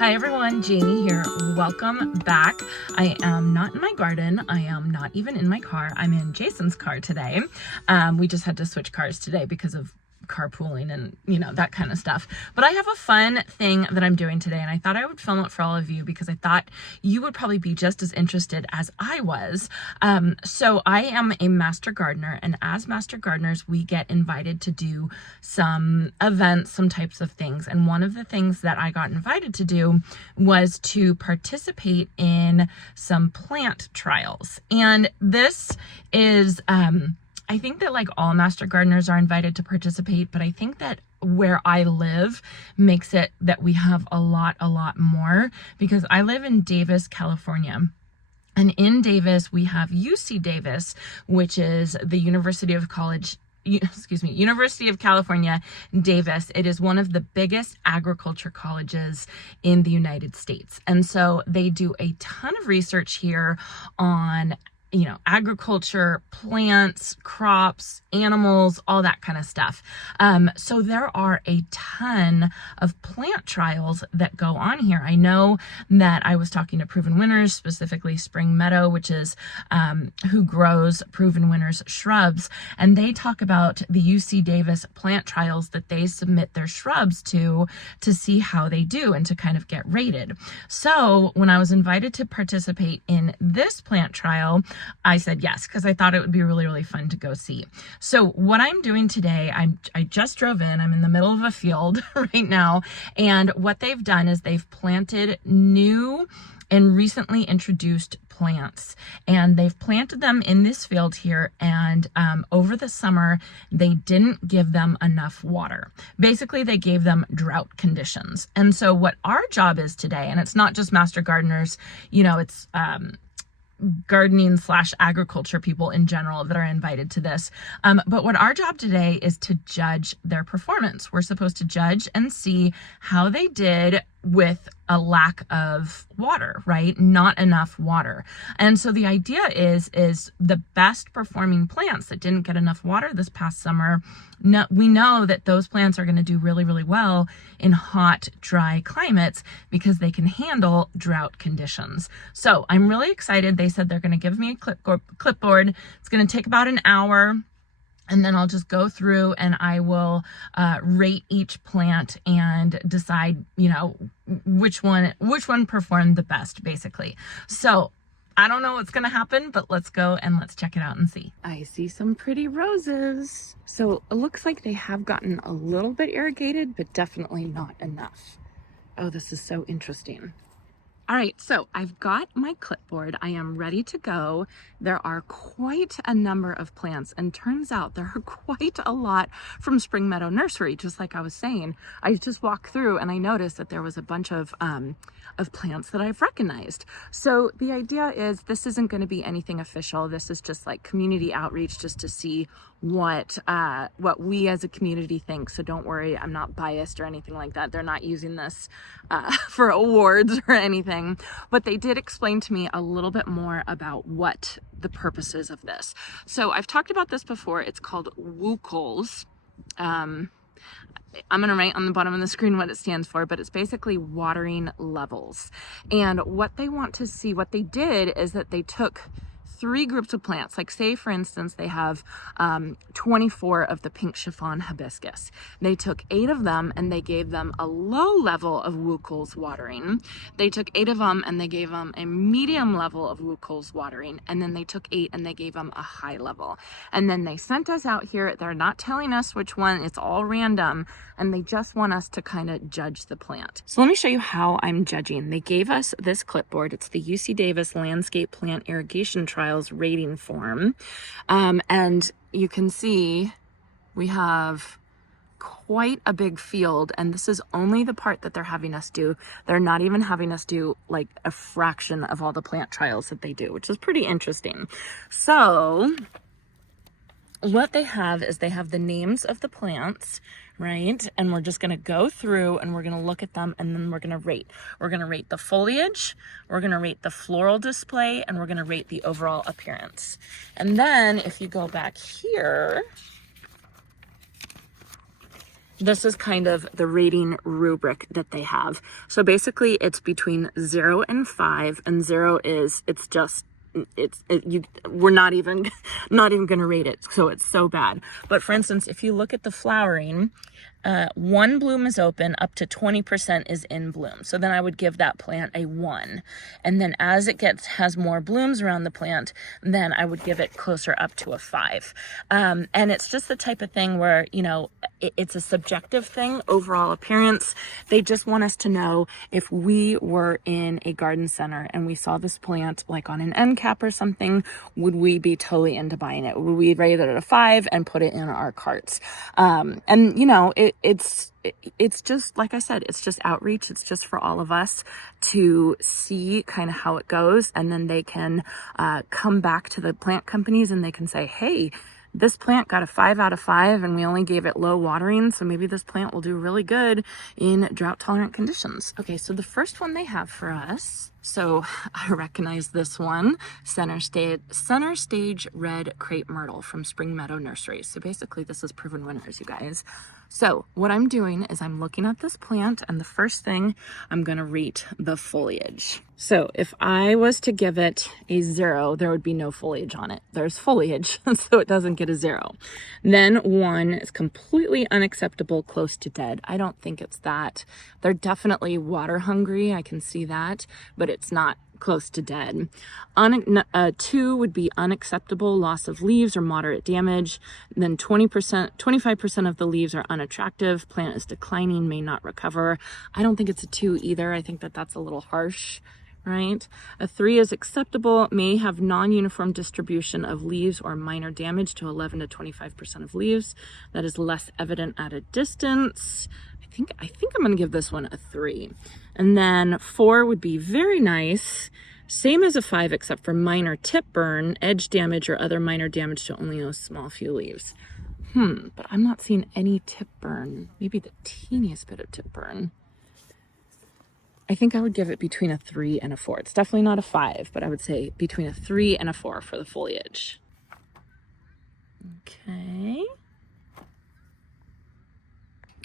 Hi everyone, Jamie here. Welcome back. I am not in my garden. I am not even in my car. I'm in Jason's car today. We just had to switch cars today because of carpooling and that kind of stuff. But I have a fun thing that I'm doing today, and I thought I would film it for all of you because I thought you would probably be just as interested as I was. So I am a master gardener, and as master gardeners we get invited to do some events, some types of things. And one of the things that I got invited to do was to participate in some plant trials. And this is I think that like all master gardeners are invited to participate, but I think that where I live makes it that we have a lot more, because I live in Davis, California. And in Davis, we have UC Davis, which is the University of California, Davis. It is one of the biggest agriculture colleges in the United States. And so they do a ton of research here on agriculture, plants, crops, animals, all that kind of stuff. So there are a ton of plant trials that go on here. I know that I was talking to Proven Winners, specifically Spring Meadow, which is who grows Proven Winners shrubs. And they talk about the UC Davis plant trials that they submit their shrubs to see how they do and to kind of get rated. So when I was invited to participate in this plant trial, I said yes, because I thought it would be really fun to go see. So what I'm doing today, I just drove in. I'm in the middle of a field right now. And what they've done is they've planted new and recently introduced plants, and they've planted them in this field here. And over the summer, they didn't give them enough water. Basically, they gave them drought conditions. And so what our job is today, and it's not just master gardeners, it's gardening / agriculture people in general that are invited to this. But what our job today is to judge their performance. We're supposed to judge and see how they did with a lack of water, right? Not enough water. And so the idea is the best performing plants that didn't get enough water this past summer, we know that those plants are going to do really well in hot, dry climates because they can handle drought conditions. So I'm really excited. They said they're going to give me a clipboard. It's going to take about an hour. And then I'll just go through and I will rate each plant and decide, which one performed the best, basically. So I don't know what's going to happen, but let's go and let's check it out and see. I see some pretty roses. So it looks like they have gotten a little bit irrigated, but definitely not enough. Oh, this is so interesting. All right, so I've got my clipboard. I am ready to go. There are quite a number of plants, and turns out there are quite a lot from Spring Meadow Nursery, just like I was saying. I just walked through and I noticed that there was a bunch of plants that I've recognized. So the idea is this isn't going to be anything official. This is just like community outreach, just to see what we as a community think. So don't worry, I'm not biased or anything like that. They're not using this for awards or anything, but they did explain to me a little bit more about what the purpose is of this. So I've talked about this before. It's called WUCOLS. I'm going to write on the bottom of the screen what it stands for, but it's basically watering levels. And what they want to see, what they did is that they took 3 groups of plants. Like say, for instance, they have 24 of the pink chiffon hibiscus. They took 8 of them and they gave them a low level of WUCOLS watering. They took 8 of them and they gave them a medium level of WUCOLS watering. And then they took 8 and they gave them a high level. And then they sent us out here. They're not telling us which one. It's all random. And they just want us to kind of judge the plant. So let me show you how I'm judging. They gave us this clipboard. It's the UC Davis Landscape Plant Irrigation Trials rating form. And you can see we have quite a big field, and this is only the part that they're having us do. They're not even having us do like a fraction of all the plant trials that they do, which is pretty interesting. So what they have is they have the names of the plants, right? And we're just going to go through and we're going to look at them, and then we're going to rate. We're going to rate the foliage, we're going to rate the floral display, and we're going to rate the overall appearance. And then if you go back here, this is kind of the rating rubric that they have. So basically it's between 0 and 5, and 0 is, we're not even going to rate it. So it's so bad. But for instance, if you look at the flowering, 1 bloom is open, up to 20% is in bloom. So then I would give that plant a 1. And then as it has more blooms around the plant, then I would give it closer up to a 5. And it's just the type of thing where, you know, it's a subjective thing, overall appearance. They just want us to know if we were in a garden center and we saw this plant like on an end cap or something, would we be totally into buying it? Would we rate it at a 5 and put it in our carts? And you know, it's just, like I said, it's just outreach. It's just for all of us to see kind of how it goes. And then they can come back to the plant companies and they can say, hey, this plant got a 5 out of 5 and we only gave it low watering. So maybe this plant will do really good in drought tolerant conditions. Okay, so the first one they have for us, so I recognize this one, Center Stage Red Crepe Myrtle from Spring Meadow Nursery. So basically this is proven winners, you guys. So what I'm doing is I'm looking at this plant, and the first thing I'm going to rate the foliage. So if I was to give it a 0, there would be no foliage on it. There's foliage, so it doesn't get a 0. Then 1 is completely unacceptable, close to dead. I don't think it's that. They're definitely water hungry. I can see that, but it's not close to dead. 2 would be unacceptable, loss of leaves or moderate damage. Then 25% of the leaves are unattractive. Plant is declining, may not recover. I don't think it's a 2 either. I think that that's a little harsh, right? A 3 is acceptable, may have non-uniform distribution of leaves or minor damage to 11 to 25% of leaves. That is less evident at a distance. I think I'm going to give this one a 3. And then 4 would be very nice. Same as a 5, except for minor tip burn, edge damage, or other minor damage to only a small few leaves. But I'm not seeing any tip burn. Maybe the teeniest bit of tip burn. I think I would give it between a 3 and a 4. It's definitely not a 5, but I would say between a 3 and a 4 for the foliage. Okay.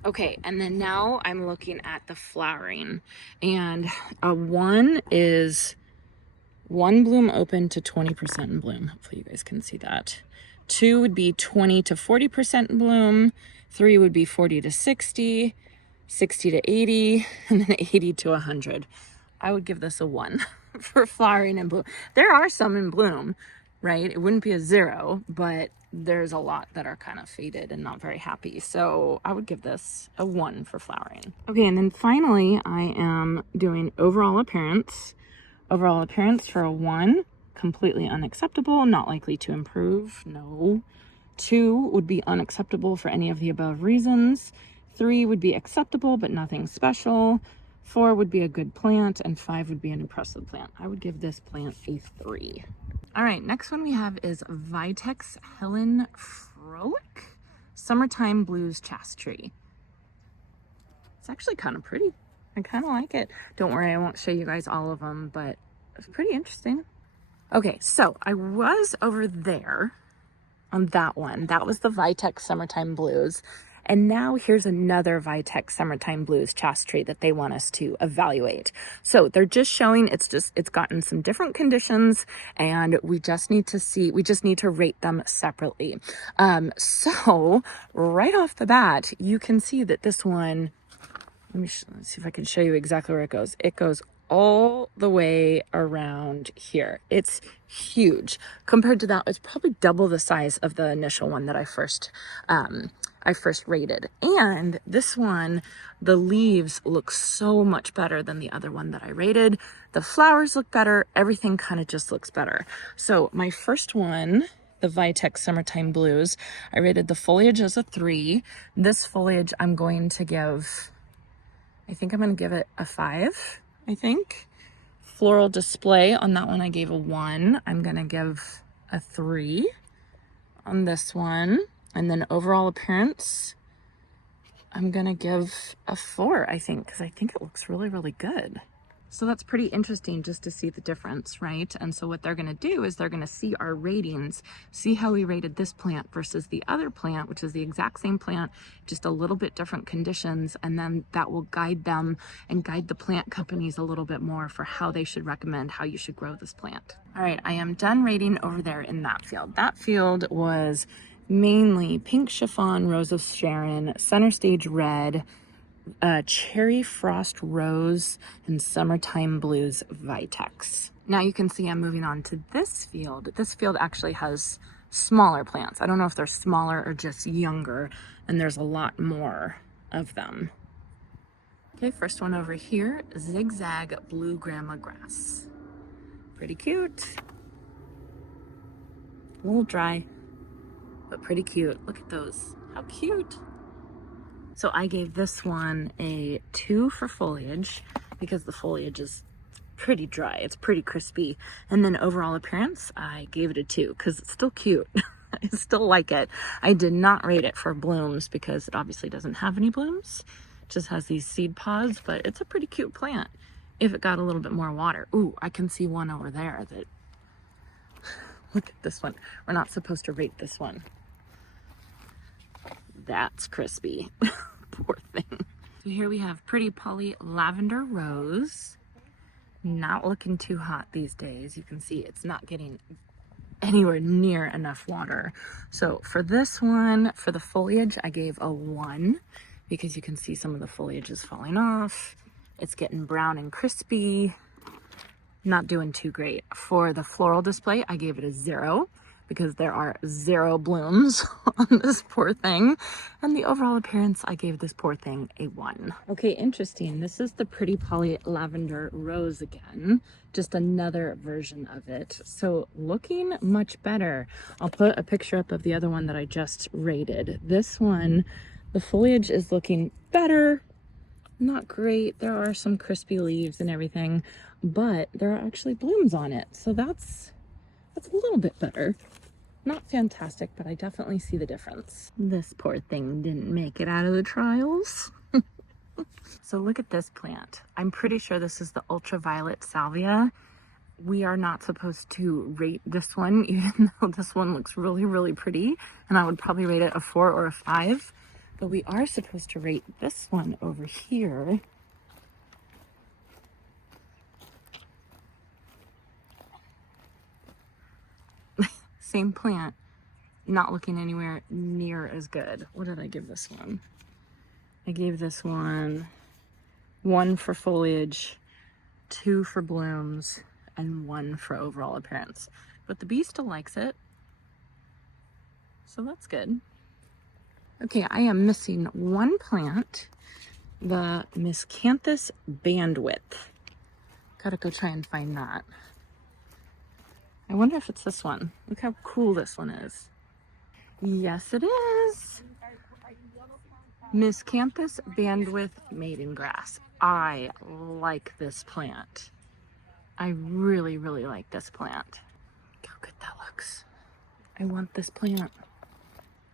Okay, and then now I'm looking at the flowering, and a 1 is 1 bloom open to 20% in bloom. Hopefully you guys can see that. 2 would be 20 to 40% in bloom. 3 would be 40 to 60, 60 to 80, and then 80 to 100. I would give this a 1 for flowering and bloom. There are some in bloom, right? It wouldn't be a 0, but there's a lot that are kind of faded and not very happy. So I would give this a 1 for flowering. Okay, and then finally I am doing overall appearance. Overall appearance for a 1, completely unacceptable, not likely to improve, no. 2 would be unacceptable for any of the above reasons. 3 would be acceptable, but nothing special. 4 would be a good plant, and 5 would be an impressive plant. I would give this plant a 3. All right, next one we have is Vitex Helen Frolic Summertime Blues Chast Tree. It's actually kind of pretty. I kind of like it. Don't worry, I won't show you guys all of them, but it's pretty interesting. Okay, so I was over there on that one. That was the Vitex Summertime Blues. And now here's another Vitex Summertime Blues chast tree that they want us to evaluate. So they're just showing it's gotten some different conditions, and we just need to rate them separately. So right off the bat, you can see that this one, let's see if I can show you exactly where it goes. It goes all the way around here. It's huge. Compared to that, it's probably double the size of the initial one that I first rated. And this one, the leaves look so much better than the other one that I rated. The flowers look better. Everything kind of just looks better. So my first one, the Vitex Summertime Blues, I rated the foliage as a 3. This foliage I'm going to give it a 5, I think. Floral display on that one I gave a 1. I'm going to give a 3 on this one. And then overall appearance, I'm going to give a 4, I think, because I think it looks really, really good. So that's pretty interesting just to see the difference, right? And so what they're going to do is they're going to see our ratings, see how we rated this plant versus the other plant, which is the exact same plant, just a little bit different conditions. And then that will guide them and guide the plant companies a little bit more for how they should recommend how you should grow this plant. All right, I am done rating over there in that field. That field was mainly pink chiffon, rose of Sharon, center stage red, cherry frost rose, and summertime blues Vitex. Now you can see I'm moving on to this field. This field actually has smaller plants. I don't know if they're smaller or just younger, and there's a lot more of them. Okay, first one over here, zigzag blue grandma grass. Pretty cute. A little dry, but pretty cute. Look at those. How cute. So I gave this one a 2 for foliage because the foliage is pretty dry. It's pretty crispy. And then overall appearance, I gave it a 2 because it's still cute. I still like it. I did not rate it for blooms because it obviously doesn't have any blooms. It just has these seed pods, but it's a pretty cute plant if it got a little bit more water. Ooh, I can see one over there that, look at this one. We're not supposed to rate this one. That's crispy. Poor thing. So here we have pretty Polly lavender rose. Not looking too hot these days. You can see it's not getting anywhere near enough water. So for this one, for the foliage, I gave a 1 because you can see some of the foliage is falling off. It's getting brown and crispy. Not doing too great. For the floral display, I gave it a 0 because there are 0 blooms on this poor thing. And the overall appearance, I gave this poor thing a 1. Okay, interesting. This is the pretty Polly lavender rose again. Just another version of it. So looking much better. I'll put a picture up of the other one that I just rated. This one, the foliage is looking better. Not great. There are some crispy leaves and everything, but there are actually blooms on it. So that's a little bit better. Not fantastic, but I definitely see the difference. This poor thing didn't make it out of the trials. So look at this plant. I'm pretty sure this is the ultraviolet salvia. We are not supposed to rate this one, even though this one looks really, really pretty. And I would probably rate it a 4 or a 5. But we are supposed to rate this one over here. Same plant, not looking anywhere near as good. What did I give this one? I gave this one 1 for foliage, 2 for blooms, and 1 for overall appearance. But the bee still likes it, so that's good. Okay, I am missing one plant, the Miscanthus bandwidth. Gotta go try and find that. I wonder if it's this one. Look how cool this one is. Yes, it is. Miscanthus bandwidth maiden grass. I like this plant. I really, really like this plant. Look how good that looks. I want this plant.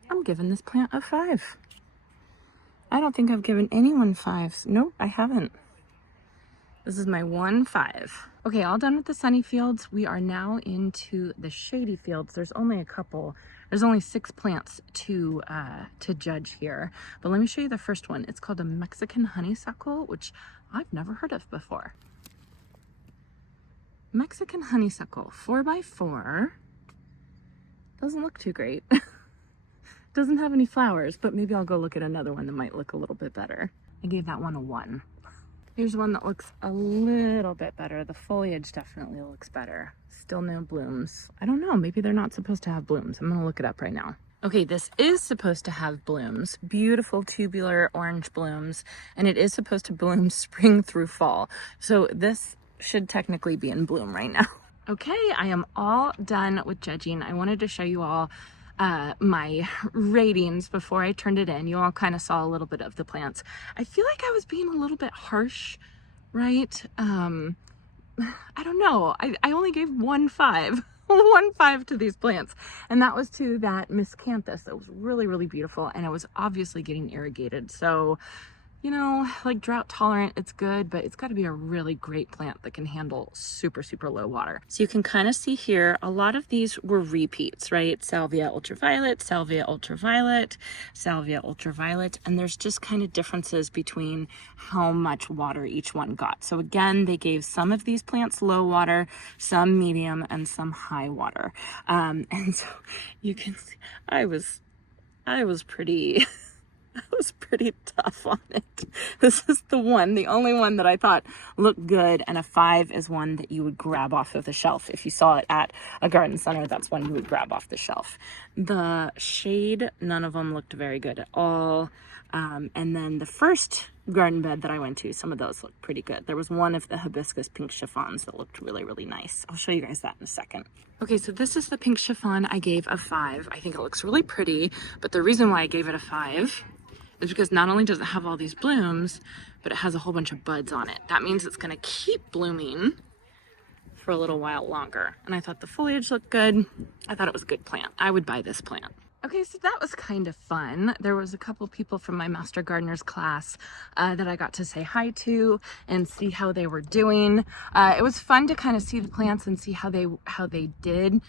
I'm giving this plant a 5. I don't think I've given anyone 5s. Nope, I haven't. This is my 1-5. Okay, all done with the sunny fields. We are now into the shady fields. There's only a couple. There's only 6 plants to judge here. But let me show you the first one. It's called a Mexican honeysuckle, which I've never heard of before. Mexican honeysuckle, 4x4. Doesn't look too great. Doesn't have any flowers, but maybe I'll go look at another one that might look a little bit better. I gave that one a 1. Here's one that looks a little bit better. The foliage definitely looks better. Still no blooms. I don't know, maybe they're not supposed to have blooms. I'm gonna look it up right now. Okay, this is supposed to have blooms. Beautiful tubular orange blooms, and it is supposed to bloom spring through fall. So this should technically be in bloom right now. Okay, I am all done with judging. I wanted to show you all my ratings before I turned it in. You all kind of saw a little bit of the plants. I feel like I was being a little bit harsh, right? I don't know. I only gave 1-5. 1-5 to these plants, and that was to that Miscanthus. It was really, really beautiful, and it was obviously getting irrigated. So you know, like drought tolerant, it's good, but it's got to be a really great plant that can handle super, super low water. So you can kind of see here, a lot of these were repeats, right? Salvia ultraviolet, salvia ultraviolet, salvia ultraviolet, and there's just kind of differences between how much water each one got. So again, they gave some of these plants low water, some medium, and some high water. And so you can see, I was pretty I was pretty tough on it. This is the only one that I thought looked good, and a 5 is one that you would grab off of the shelf. If you saw it at a garden center, that's one you would grab off the shelf. The shade, none of them looked very good at all. And then the first garden bed that I went to, some of those looked pretty good. There was one of the hibiscus pink chiffons that looked really, really nice. I'll show you guys that in a second. Okay, so this is the pink chiffon I gave a 5. I think it looks really pretty, but the reason why I gave it a 5 is because not only does it have all these blooms, but it has a whole bunch of buds on it. That means it's gonna keep blooming for a little while longer. And I thought the foliage looked good. I thought it was a good plant. I would buy this plant. Okay, so that was kind of fun. There was a couple people from my Master Gardener's class that I got to say hi to and see how they were doing. It was fun to kind of see the plants and see how they did.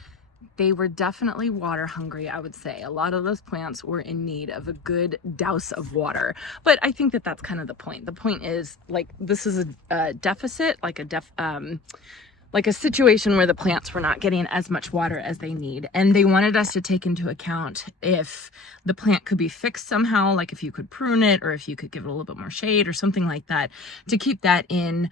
They were definitely water hungry, I would say. A lot of those plants were in need of a good douse of water. But I think that that's kind of the point. The point is, like, this is a deficit, like a situation where the plants were not getting as much water as they need. And they wanted us to take into account if the plant could be fixed somehow, like if you could prune it or if you could give it a little bit more shade or something like that, to keep that in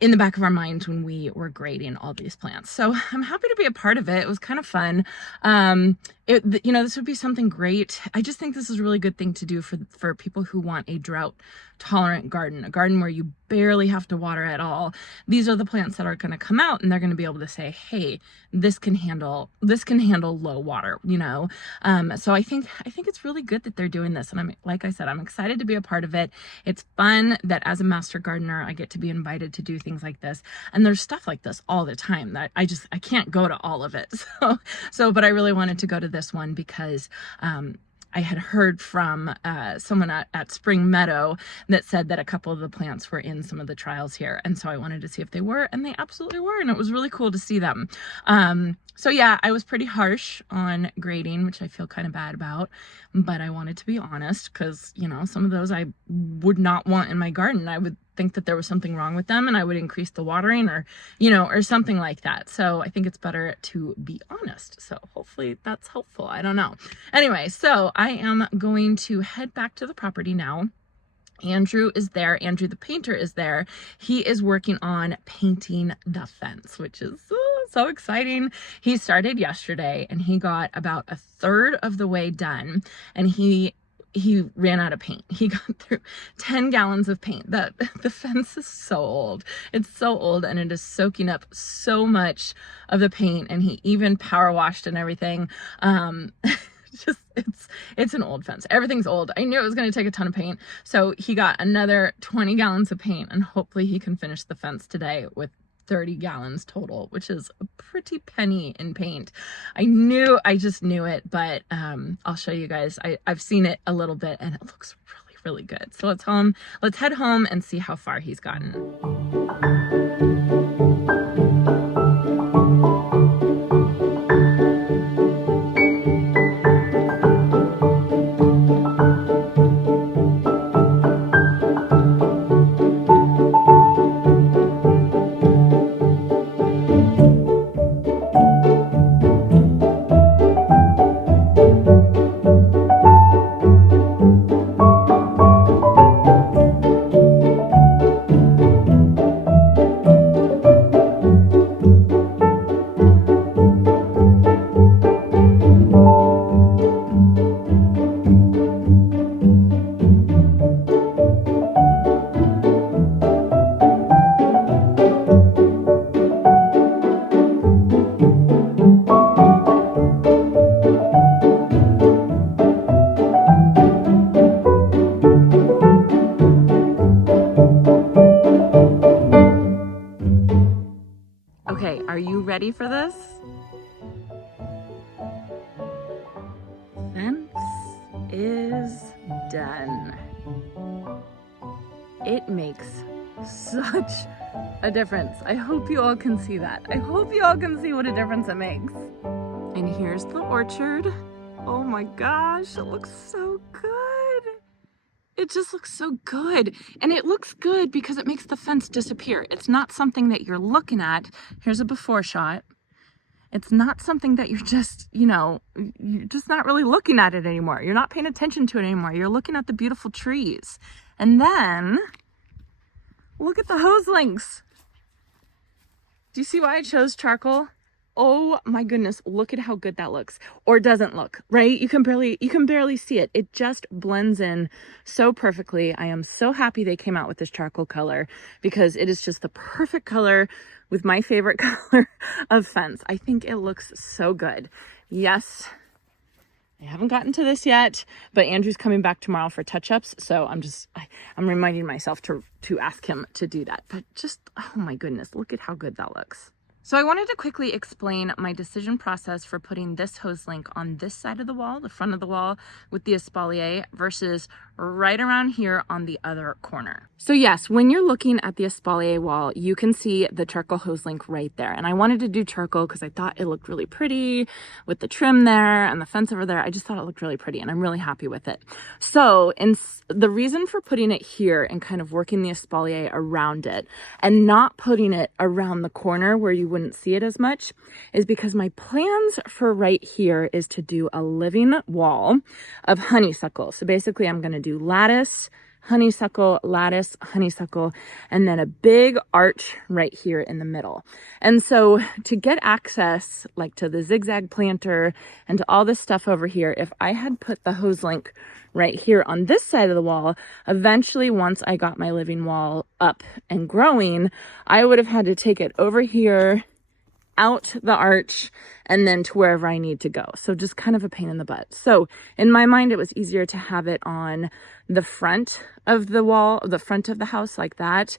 the back of our minds when we were grading all these plants. So I'm happy to be a part of it. It was kind of fun. You know, this would be something great. I just think this is a really good thing to do for people who want a drought tolerant garden, a garden where you barely have to water at all. These are the plants that are going to come out and they're going to be able to say, hey, this can handle low water, you know? So I think it's really good that they're doing this. And like I said, I'm excited to be a part of it. It's fun that as a master gardener, I get to be invited to do things like this. And there's stuff like this all the time that I can't go to all of it. But I really wanted to go to this one because, I had heard from someone at Spring Meadow that said that a couple of the plants were in some of the trials here. And so I wanted to see if they were, and they absolutely were. And it was really cool to see them. So yeah, I was pretty harsh on grading, which I feel kind of bad about, but I wanted to be honest because, you know, some of those I would not want in my garden. I would think that there was something wrong with them and I would increase the watering or, you know, or something like that. So I think it's better to be honest. So hopefully that's helpful. I don't know. Anyway, so I am going to head back to the property now. Andrew is there. Andrew the painter is there. He is working on painting the fence, which is so exciting. He started yesterday and he got about a third of the way done, and he ran out of paint. He got through 10 gallons of paint. The fence is so old. It's so old and it is soaking up so much of the paint, and he even power washed and everything. It's an old fence. Everything's old. I knew it was going to take a ton of paint. So he got another 20 gallons of paint, and hopefully he can finish the fence today with 30 gallons total, which is a pretty penny in paint. I just knew it, but I'll show you guys. I've seen it a little bit and it looks really, really good. So let's head home and see how far he's gotten. Okay, are you ready for this? Fence is done. it makes such a difference. I hope you all can see that. I hope you all can see what a difference it makes. And here's the orchard. Oh my gosh, it looks so good. It just looks so good. And it looks good because it makes the fence disappear. It's not something that you're looking at. Here's a before shot. It's not something that you're just, you know, you're just not really looking at it anymore. You're not paying attention to it anymore. You're looking at the beautiful trees. And then look at the hose links. Do you see why I chose charcoal? Oh my goodness, look at how good that looks. Or doesn't look, right? You can barely see it. It just blends in so perfectly. I am so happy they came out with this charcoal color because it is just the perfect color with my favorite color of fence. I think it looks so good. Yes, I haven't gotten to this yet, but Andrew's coming back tomorrow for touch-ups, so I'm reminding myself to ask him to do that. But just, oh my goodness, look at how good that looks. So I wanted to quickly explain my decision process for putting this hose link on this side of the wall, the front of the wall with the espalier versus right around here on the other corner. So yes, when you're looking at the espalier wall, you can see the charcoal hose link right there. And I wanted to do charcoal because I thought it looked really pretty with the trim there and the fence over there. I just thought it looked really pretty and I'm really happy with it. So the reason for putting it here and kind of working the espalier around it and not putting it around the corner where you wouldn't see it as much is because my plans for right here is to do a living wall of honeysuckle. So basically I'm going to do lattice, honeysuckle, lattice, honeysuckle, and then a big arch right here in the middle. And so to get access like to the zigzag planter and to all this stuff over here, if I had put the hose link right here on this side of the wall, eventually once I got my living wall up and growing, I would have had to take it over here, out the arch, and then to wherever I need to go. So just kind of a pain in the butt. So in my mind, it was easier to have it on the front of the wall, the front of the house like that.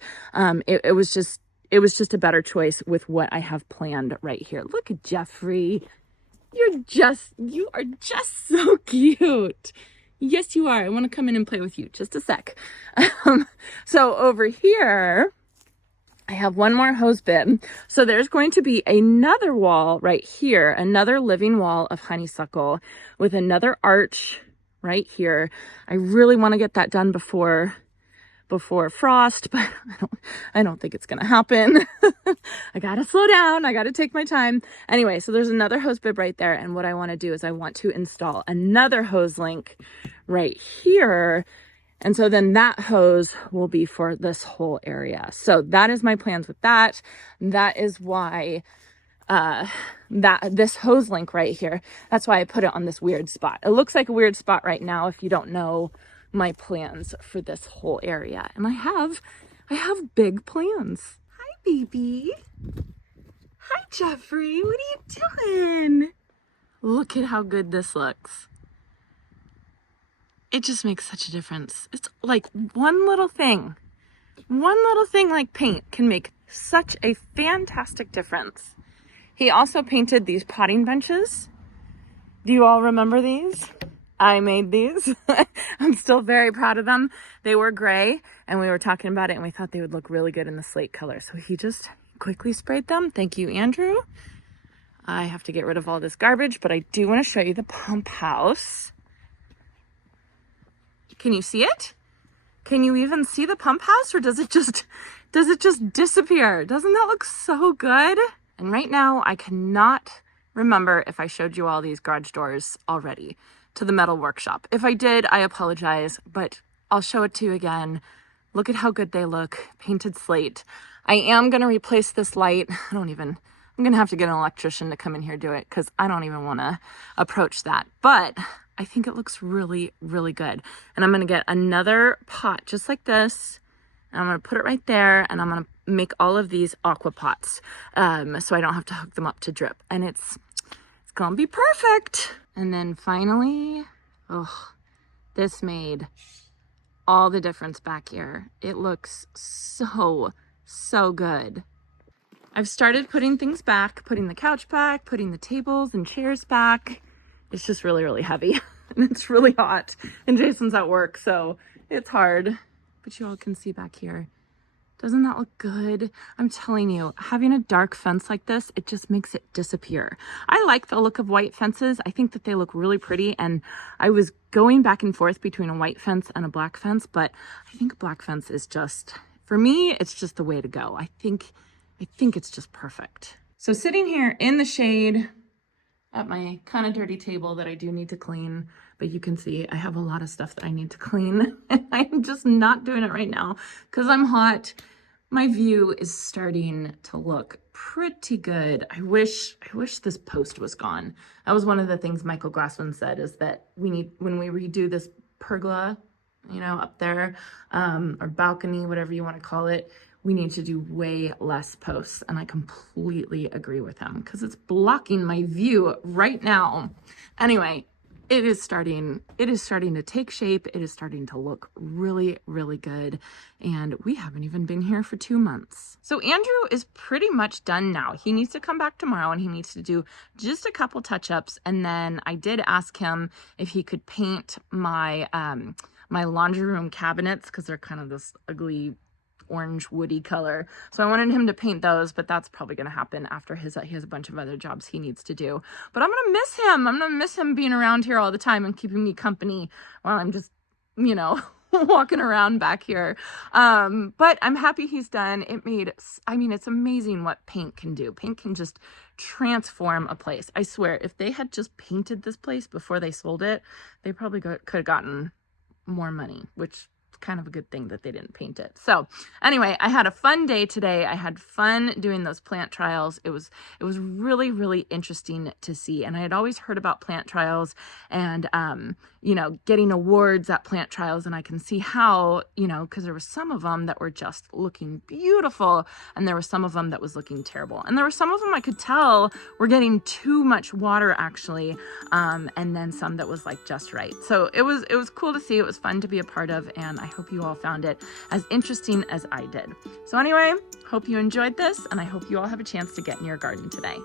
It was just a better choice with what I have planned right here. Look at Jeffrey. You are just so cute. Yes, you are. I want to come in and play with you. Just a sec. So over here, I have one more hose bib. So there's going to be another wall right here, another living wall of honeysuckle with another arch right here. I really want to get that done before frost, but I don't think it's going to happen. I got to slow down. I got to take my time. Anyway, so there's another hose bib right there. And what I want to do is I want to install another hose link right here. And so then that hose will be for this whole area. So that is my plans with that. That is why this hose link right here, that's why I put it on this weird spot. It looks like a weird spot right now if you don't know my plans for this whole area. And I have big plans. Hi, baby. Hi, Jeffrey. What are you doing? Look at how good this looks. It just makes such a difference. It's like one little thing like paint can make such a fantastic difference. He also painted these potting benches. Do you all remember these? I made these. I'm still very proud of them. They were gray and we were talking about it and we thought they would look really good in the slate color. So he just quickly sprayed them. Thank you, Andrew. I have to get rid of all this garbage, but I do want to show you the pump house. Can you see it? Can you even see the pump house, or does it just disappear? Doesn't that look so good? And right now I cannot remember if I showed you all these garage doors already to the metal workshop. If I did, I apologize, but I'll show it to you again. Look at how good they look. Painted slate. I am going to replace this light. I'm going to have to get an electrician to come in here and do it because I don't even want to approach that. But I think it looks really, really good. And I'm going to get another pot just like this. And I'm going to put it right there. And I'm going to make all of these aqua pots so I don't have to hook them up to drip. And it's going to be perfect. And then finally, this made all the difference back here. It looks so, so good. I've started putting things back, putting the couch back, putting the tables and chairs back. It's just really, really heavy and it's really hot and Jason's at work, so it's hard. but you all can see back here. Doesn't that look good? I'm telling you, having a dark fence like this, it just makes it disappear. I like the look of white fences. I think that they look really pretty, and I was going back and forth between a white fence and a black fence, but I think a black fence is just, for me, it's just the way to go. I think it's just perfect. So sitting here in the shade at my kind of dirty table that I do need to clean, but you can see I have a lot of stuff that I need to clean. And I'm just not doing it right now because I'm hot. My view is starting to look pretty good. I wish this post was gone. That was one of the things Michael Glassman said, is that when we redo this pergola, you know, up there, or balcony, whatever you want to call it, we need to do way less posts. And I completely agree with him because it's blocking my view right now. Anyway, it is starting to take shape. It is starting to look really, really good. And we haven't even been here for 2 months. So Andrew is pretty much done now. He needs to come back tomorrow and he needs to do just a couple touch-ups. And then I did ask him if he could paint my, my laundry room cabinets, because they're kind of this ugly orange woody color. So I wanted him to paint those, but that's probably going to happen after he has a bunch of other jobs he needs to do. But I'm going to miss him. I'm going to miss him being around here all the time and keeping me company while I'm just, you know, walking around back here. But I'm happy he's done. I mean, it's amazing what paint can do. Paint can just transform a place. I swear, if they had just painted this place before they sold it, they probably could have gotten more money, which kind of a good thing that they didn't paint it. So anyway, I had a fun day today. I had fun doing those plant trials. It was really, really interesting to see. And I had always heard about plant trials and, you know, getting awards at plant trials. And I can see how, you know, because there were some of them that were just looking beautiful. And there were some of them that was looking terrible. And there were some of them I could tell were getting too much water actually. And then some that was like just right. So it was cool to see. It was fun to be a part of. And I hope you all found it as interesting as I did. So anyway, hope you enjoyed this, and I hope you all have a chance to get in your garden today.